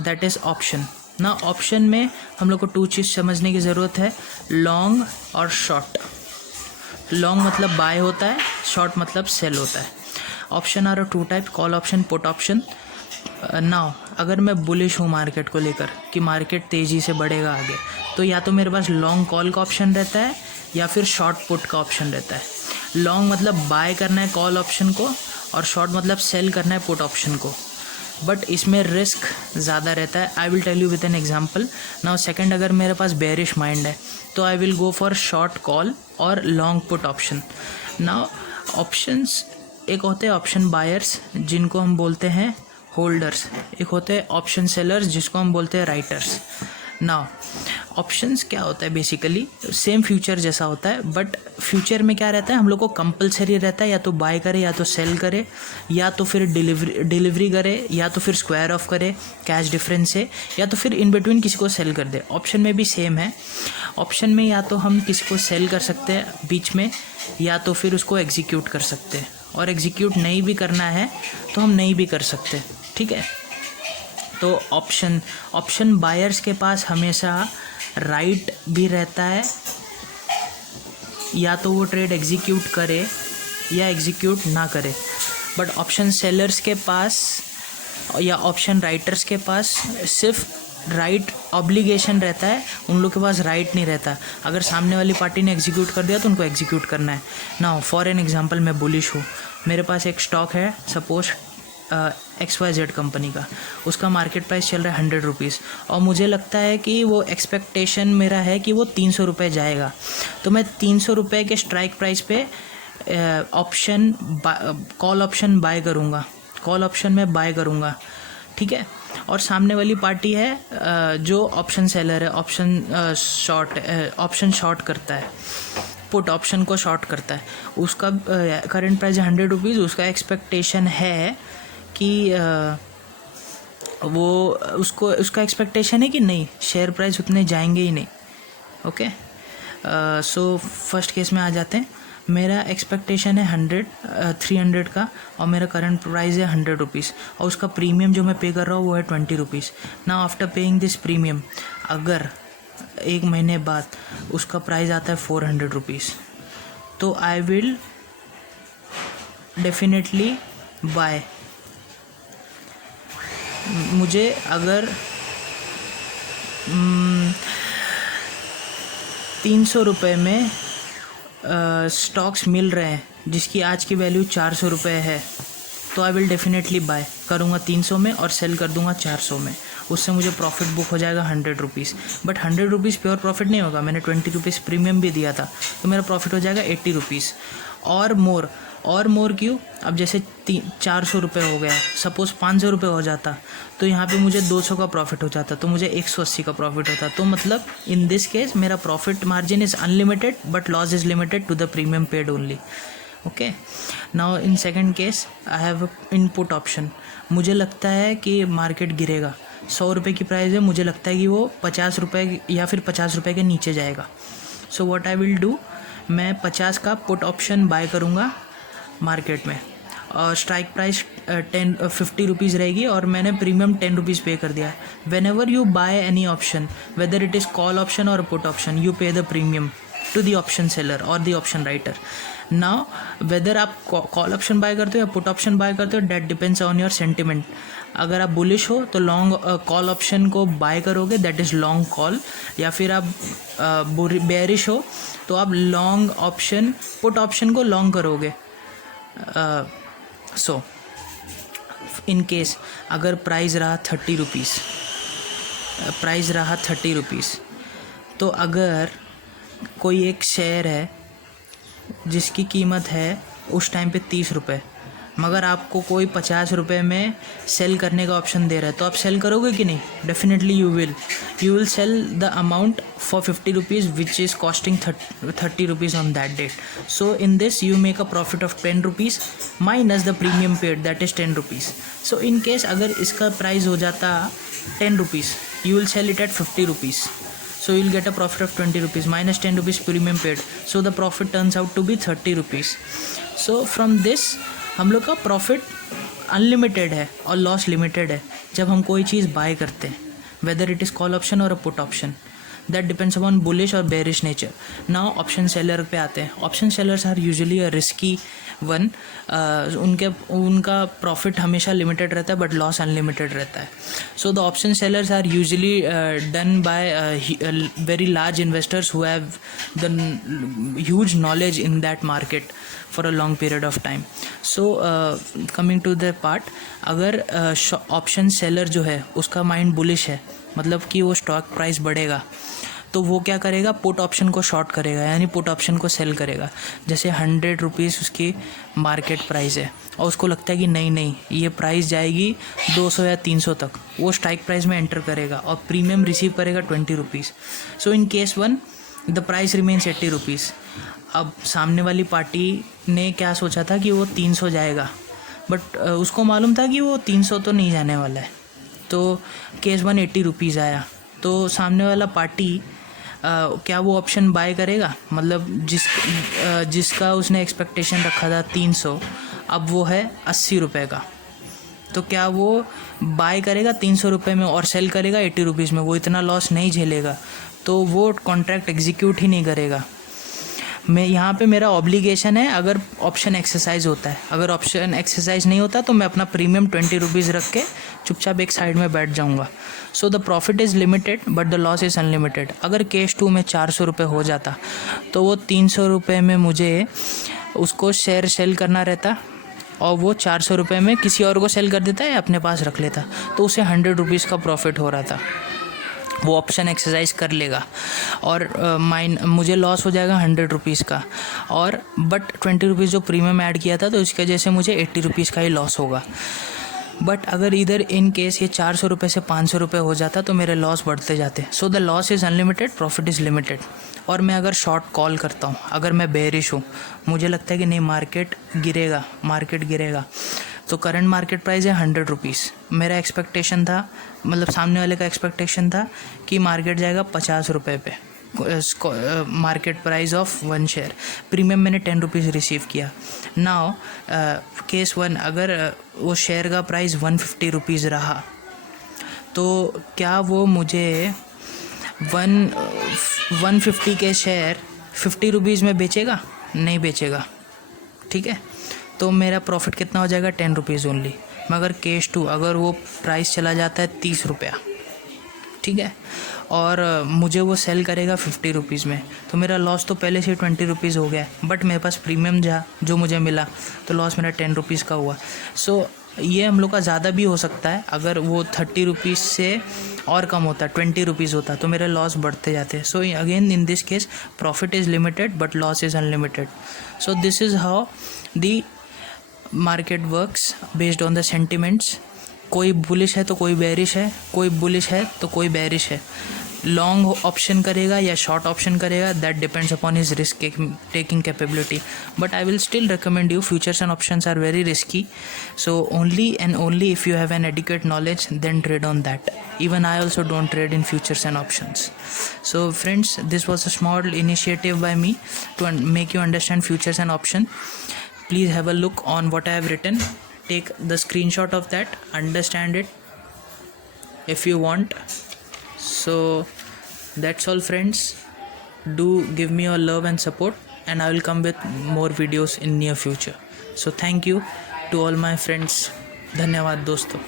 That is option. ना option में हम लोग को 2 चीज़ समझने की ज़रूरत है, लॉन्ग और शॉर्ट। लॉन्ग मतलब बाय होता है, शॉर्ट मतलब सेल होता है। Option are 2 type, call option, put option. Now अगर मैं बुलिश हूँ मार्केट को लेकर कि मार्केट तेज़ी से बढ़ेगा आगे, तो या तो मेरे पास लॉन्ग कॉल का ऑप्शन रहता है या फिर शॉर्ट पुट का ऑप्शन रहता है। लॉन्ग मतलब बाय करना है कॉल ऑप्शन को, और शॉर्ट मतलब सेल करना है पुट ऑप्शन को, बट इसमें रिस्क ज़्यादा रहता है। I will tell you with an example. Now second, अगर मेरे पास बेरिश माइंड है तो I will go for short call और long put option. Now options, एक होते हैं ऑप्शन बायर्स जिनको हम बोलते हैं होल्डर्स, एक होते हैं ऑप्शन सेलर्स जिसको हम बोलते हैं राइटर्स। नाउ ऑप्शंस क्या होता है, बेसिकली सेम फ्यूचर जैसा होता है, बट फ्यूचर में क्या रहता है, हम लोग को कंपलसरी रहता है या तो बाय करे या तो सेल करे या तो फिर डिलीवरी करे या तो फिर स्क्वायर ऑफ करे कैश डिफरेंस से, या तो फिर इन बिटवीन किसी को सेल कर दे। ऑप्शन में भी सेम है। ऑप्शन में या तो हम किसी को सेल कर सकते हैं बीच में या तो फिर उसको एग्जीक्यूट कर सकते हैं, और एग्जीक्यूट नहीं भी करना है तो हम नहीं भी कर सकते, ठीक है। तो ऑप्शन बायर्स के पास हमेशा राइट भी रहता है, या तो वो ट्रेड एग्जीक्यूट करे या एग्जीक्यूट ना करे, बट ऑप्शन सेलर्स के पास या ऑप्शन राइटर्स के पास सिर्फ राइट ऑब्लिगेशन रहता है, उन लोग के पास राइट नहीं रहता। अगर सामने वाली पार्टी ने एग्जीक्यूट कर दिया तो उनको एग्जीक्यूट करना है। नाउ फॉर एन एग्जांपल, मैं बुलिश हूँ, मेरे पास एक स्टॉक है सपोज XYZ कंपनी का, उसका मार्केट प्राइस चल रहा है 100 रुपीज़, और मुझे लगता है कि वो एक्सपेक्टेशन मेरा है कि वो 300 रुपये जाएगा, तो मैं 300 रुपये के स्ट्राइक प्राइस पे ऑप्शन कॉल ऑप्शन बाय करूँगा, कॉल ऑप्शन में बाय करूँगा, ठीक है। और सामने वाली पार्टी है जो ऑप्शन सेलर है, ऑप्शन शॉर्ट करता है, पुट ऑप्शन को शॉर्ट करता है, उसका करंट प्राइस है 100 रुपीज़, उसका एक्सपेक्टेशन है कि वो उसका एक्सपेक्टेशन है कि नहीं, शेयर प्राइस उतने जाएंगे ही नहीं, ओके। सो फर्स्ट केस में आ जाते हैं। मेरा एक्सपेक्टेशन है 300 का, और मेरा करंट प्राइस है 100 रुपीज़, और उसका प्रीमियम जो मैं पे कर रहा हूँ वो है 20 rupees. Now after paying this premium, अगर 1 महीने बाद उसका प्राइस आता है 400 रुपीज़, तो आई विल डेफिनेटली बाय। मुझे अगर 300 रुपये में स्टॉक्स मिल रहे हैं जिसकी आज की वैल्यू 400 रुपये है, तो आई विल डेफिनेटली बाय करूँगा 300 में और सेल कर दूँगा 400 में। उससे मुझे प्रॉफिट बुक हो जाएगा 100 rupees, but 100 rupees pure profit नहीं होगा, मैंने 20 रुपीज़ प्रीमियम भी दिया था, तो मेरा प्रॉफिट हो जाएगा 80 रुपीज़। और मोर क्यों, अब जैसे 400 रुपये हो गया, सपोज़ 500 रुपये हो जाता तो यहाँ पे मुझे 200 का प्रॉफिट हो जाता, तो मुझे 180 का प्रॉफिट होता। तो मतलब इन दिस केस मेरा profit margin is unlimited but loss is limited to the premium paid only, okay. Now in second case I have input option. मुझे लगता है कि मार्केट गिरेगा, 100 रुपये की प्राइस है, मुझे लगता है कि वो 50 रुपये या फिर 50 रुपये के नीचे जाएगा। So what I will do, मैं 50 का पुट ऑप्शन बाय करूँगा मार्केट में, और स्ट्राइक प्राइस 50 रुपीज़ रहेगी, और मैंने प्रीमियम 10 रुपीज़ पे कर दिया है। Whenever you buy any option, whether it is call option और put option, you pay the premium to the option seller और the option writer. Now whether आप कॉल ऑप्शन बाय करते हो या पुट ऑप्शन बाय करते हो, that depends on your sentiment. अगर आप बुलिश हो तो लॉन्ग कॉल ऑप्शन को बाय करोगे, दैट इज़ लॉन्ग कॉल, या फिर आप बेरिश हो तो आप लॉन्ग ऑप्शन पुट ऑप्शन को लॉन्ग करोगे। सो इन केस अगर प्राइस रहा 30 रुपीज़, तो अगर कोई एक शेयर है जिसकी कीमत है उस टाइम पे 30 रुपये, मगर आपको कोई 50 रुपये में सेल करने का ऑप्शन दे रहा है, तो आप सेल करोगे कि नहीं? Definitely you will sell the amount for 50 rupees which is costing 30 rupees on that date. So in this you make a profit of 10 rupees minus the premium paid that is 10 rupees. So in case अगर इसका price हो जाता 10 rupees, you will sell it at 50 rupees. So you will get a profit of 20 rupees minus 10 rupees premium paid. So the profit turns out to be 30 rupees. So from this हम लोग का profit unlimited है और loss limited है. जब हम कोई चीज़ buy करते हैं, whether it is call option और a put option, that depends upon bullish और bearish nature. Now option seller पे आते हैं. Option sellers are usually a risky one. उनका प्रॉफिट हमेशा लिमिटेड रहता है बट लॉस अनलिमिटेड रहता है. So the option sellers are usually done by very large investors who have the huge knowledge in that market for a long period of time. So coming to the part, अगर option seller जो है उसका mind bullish है, मतलब कि वो stock price बढ़ेगा, तो वो क्या करेगा, पुट ऑप्शन को शॉर्ट करेगा, यानी पुट ऑप्शन को सेल करेगा. जैसे 100 रुपीज़ उसकी मार्केट प्राइस है और उसको लगता है कि नहीं ये प्राइस जाएगी 200 या 300 तक, वो स्ट्राइक प्राइस में एंटर करेगा और प्रीमियम रिसीव करेगा 20 rupees. So in case 1 the price remains 80 rupees. अब सामने वाली पार्टी ने क्या सोचा था कि वो 300 जाएगा, बट उसको मालूम था कि वो 300 तो नहीं जाने वाला है. तो केस 1 80 रुपीज़ आया, तो सामने वाला पार्टी क्या वो ऑप्शन बाय करेगा, मतलब जिसका उसने एक्सपेक्टेशन रखा था 300, अब वो है 80 रुपये का, तो क्या वो बाय करेगा 300 रुपये में और सेल करेगा 80 रुपीज़ में? वो इतना लॉस नहीं झेलेगा, तो वो कॉन्ट्रैक्ट एग्जीक्यूट ही नहीं करेगा. मैं यहाँ पे मेरा ऑब्लिगेशन है अगर ऑप्शन एक्सरसाइज होता है. अगर ऑप्शन एक्सरसाइज नहीं होता तो मैं अपना प्रीमियम 20 रुपीज़ रख के चुपचाप एक साइड में बैठ जाऊँगा. So the profit is limited but the loss is unlimited. अगर केस 2 में 400 रुपये हो जाता तो वो 300 रुपये में मुझे उसको शेयर सेल करना रहता और वो 400 रुपये में किसी और को सेल कर देता है या अपने पास रख लेता, तो उसे 100 रुपीज़ का प्रॉफिट हो रहा था. वो ऑप्शन एक्सरसाइज कर लेगा और मुझे लॉस हो जाएगा 100 रुपीज़ का, और बट 20 रुपीज़ जो प्रीमियम ऐड किया था तो इसकी वजह से मुझे 80 रुपीज़ का ही लॉस होगा. बट अगर इधर इन केस ये 400 रुपये से 500 रुपये हो जाता तो मेरे लॉस बढ़ते जाते. So the loss is unlimited, profit is limited. और मैं अगर शॉर्ट कॉल करता हूँ, अगर मैं बेरिश हूँ, मुझे लगता है कि नहीं मार्केट गिरेगा, तो करंट मार्केट प्राइस है 100 रुपीज़. मेरा एक्सपेक्टेशन था, मतलब सामने वाले का एक्सपेक्टेशन था कि मार्केट जाएगा 50 रुपये पे, market price of 1 share. Premium मैंने 10 रुपीज़ रिसीव किया. नाउ केस 1, अगर वो शेयर का प्राइस 150 रुपीज़ रहा तो क्या वो मुझे 150 के शेयर 50 रुपीज़ में बेचेगा? नहीं बेचेगा. ठीक है, तो मेरा प्रॉफिट कितना हो जाएगा? 10 रुपीज़ ओनली. मगर केस 2, अगर वो प्राइस चला जाता है 30 रुपया, ठीक है, और मुझे वो सेल करेगा 50 रुपीज़ में, तो मेरा लॉस तो पहले से 20 रुपीज़ हो गया, बट मेरे पास प्रीमियम जो मुझे मिला, तो लॉस मेरा 10 रुपीज़ का हुआ. सो ये हम लोग का ज़्यादा भी हो सकता है. अगर वो 30 रुपीज़ से और कम होता, 20 रुपीज़ होता, तो मेरे लॉस बढ़ते जाते. So again in this case profit is limited but loss is unlimited. So this is how the market works based on the sentiments. कोई बुलिश है तो कोई बेरिश है, कोई बुलिश है तो कोई बेरिश है. लॉन्ग ऑप्शन करेगा या शॉर्ट ऑप्शन करेगा, that depends upon his risk taking capability. But I will still recommend you, futures and options are very risky. So only and only if you have an adequate knowledge, then trade on that. Even I also don't trade in futures and options. So friends, this was a small initiative by me to make you understand futures and option. Please have a look on what I have written. Take the screenshot of that, understand it if you want. So that's all friends. Do give me your love and support, and I will come with more videos in near future. So thank you to all my friends. धन्यवाद दोस्तों.